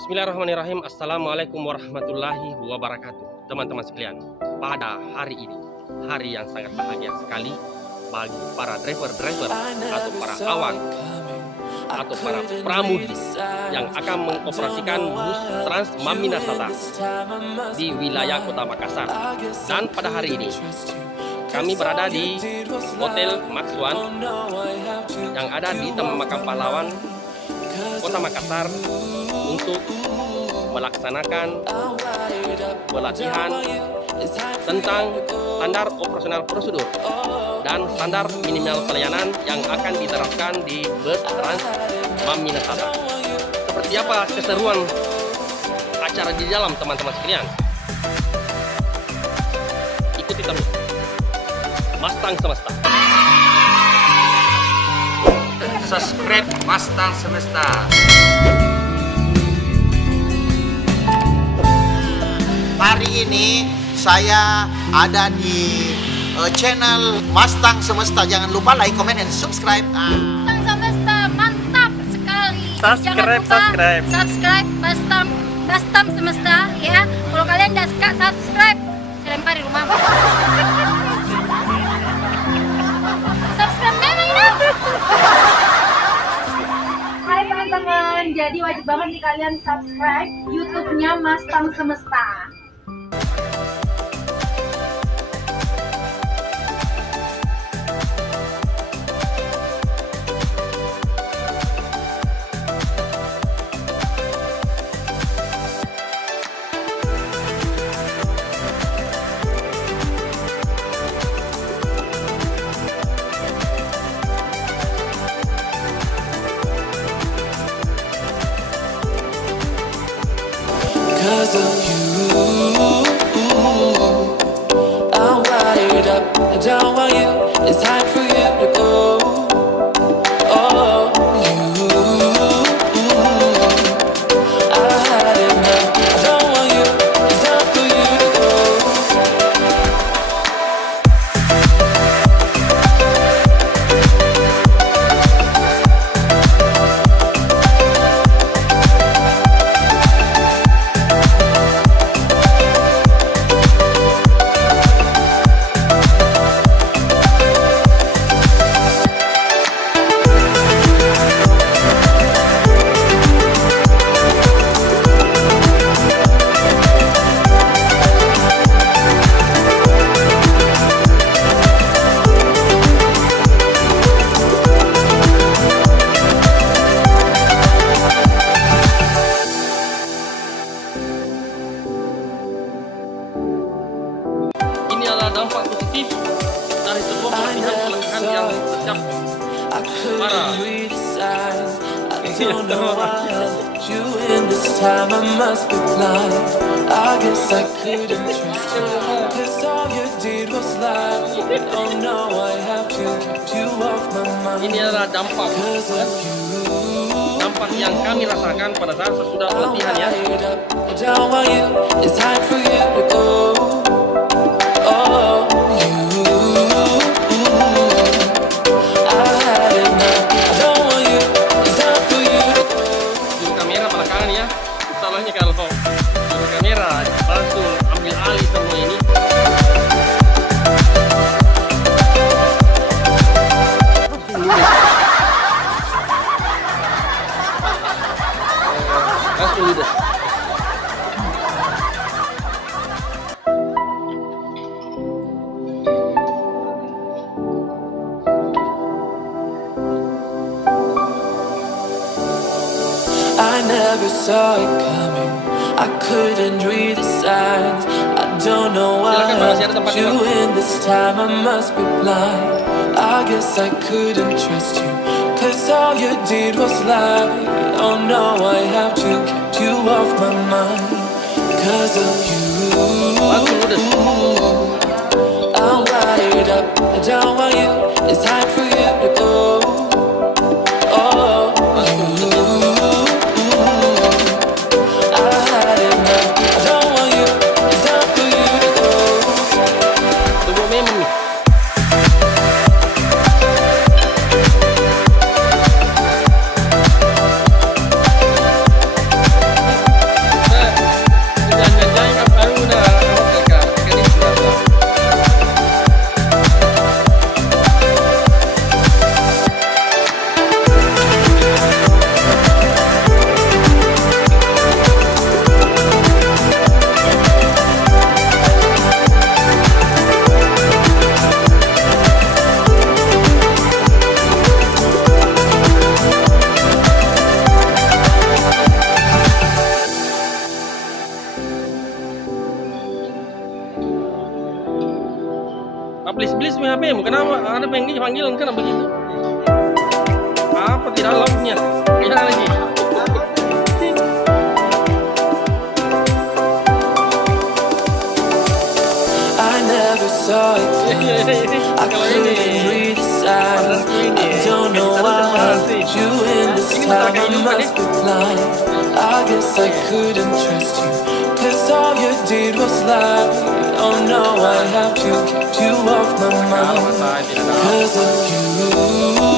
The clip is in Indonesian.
Bismillahirrahmanirrahim. Assalamualaikum warahmatullahi wabarakatuh. Teman-teman sekalian, pada hari ini, hari yang sangat bahagia sekali bagi para driver-driver atau para awak atau para pramudi yang akan mengoperasikan bus Trans Maminasata di wilayah Kota Makassar. Dan pada hari ini kami berada di Hotel Maxwan yang ada di Taman Makam Pahlawan, Kota Makassar, untuk melaksanakan pelatihan tentang standar operasional prosedur dan standar minimal pelayanan yang akan diterapkan di bus Trans Maminasata. Seperti apa keseruan acara di dalam, teman-teman sekalian? Ikuti terus Mastang Semesta. Subscribe Mastang Semesta. Hari ini saya ada di channel Mastang Semesta. Jangan lupa like, comment, dan subscribe. Mastang Semesta mantap sekali. Jangan lupa subscribe Mastang Semesta ya. Kalau kalian udah suka subscribe, saya lempar di rumah. Subscribe mana? Hai teman-teman, jadi wajib banget nih kalian subscribe YouTube-nya Mastang Semesta. Because of you, I'm wired up. I don't want you. It's time for you to go. Oh, you, I had enough. I don't want you. It's time for you to go. Ini adalah dampak positif dari sebuah pelatihan pelatihan yang setiap para don't know why I let you in this time. I must be blind. I guess I couldn't trust you, 'cause all you did was lie. Oh no, I have to keep you off my mind. ini adalah dampak yang kami rasakan pada saat sesudah pelatihan ya. I don't want you. It's time for you to go. Oh, you, I had enough. I don't want you. It's time for you to go. Juru kamera belakangan ya. Salahnya kalau juru kamera langsung ambil alih semua ini. Langsung ludes. I never saw it coming. I couldn't read the signs. I don't know why I left you in this time. I must be blind. I guess I couldn't trust you, 'cause all you did was lie. Oh no, I have to keep you off my mind. 'Cause of you, I'm wired up. I don't want you. It's time for you to go. Oh, you, I had enough. I don't want you. It's time for you to go. Tunggu memang nih. HP-mu? Kenapa ada panggilan kenapa begitu? Apa tidak locknya? Ya lagi. I never saw it coming. I couldn't read the signs. I don't know why I held you in this time. I must be blind. I guess I couldn't trust you, 'cause all you did was lie. Oh no, I have to keep you off my mind 'cause of you.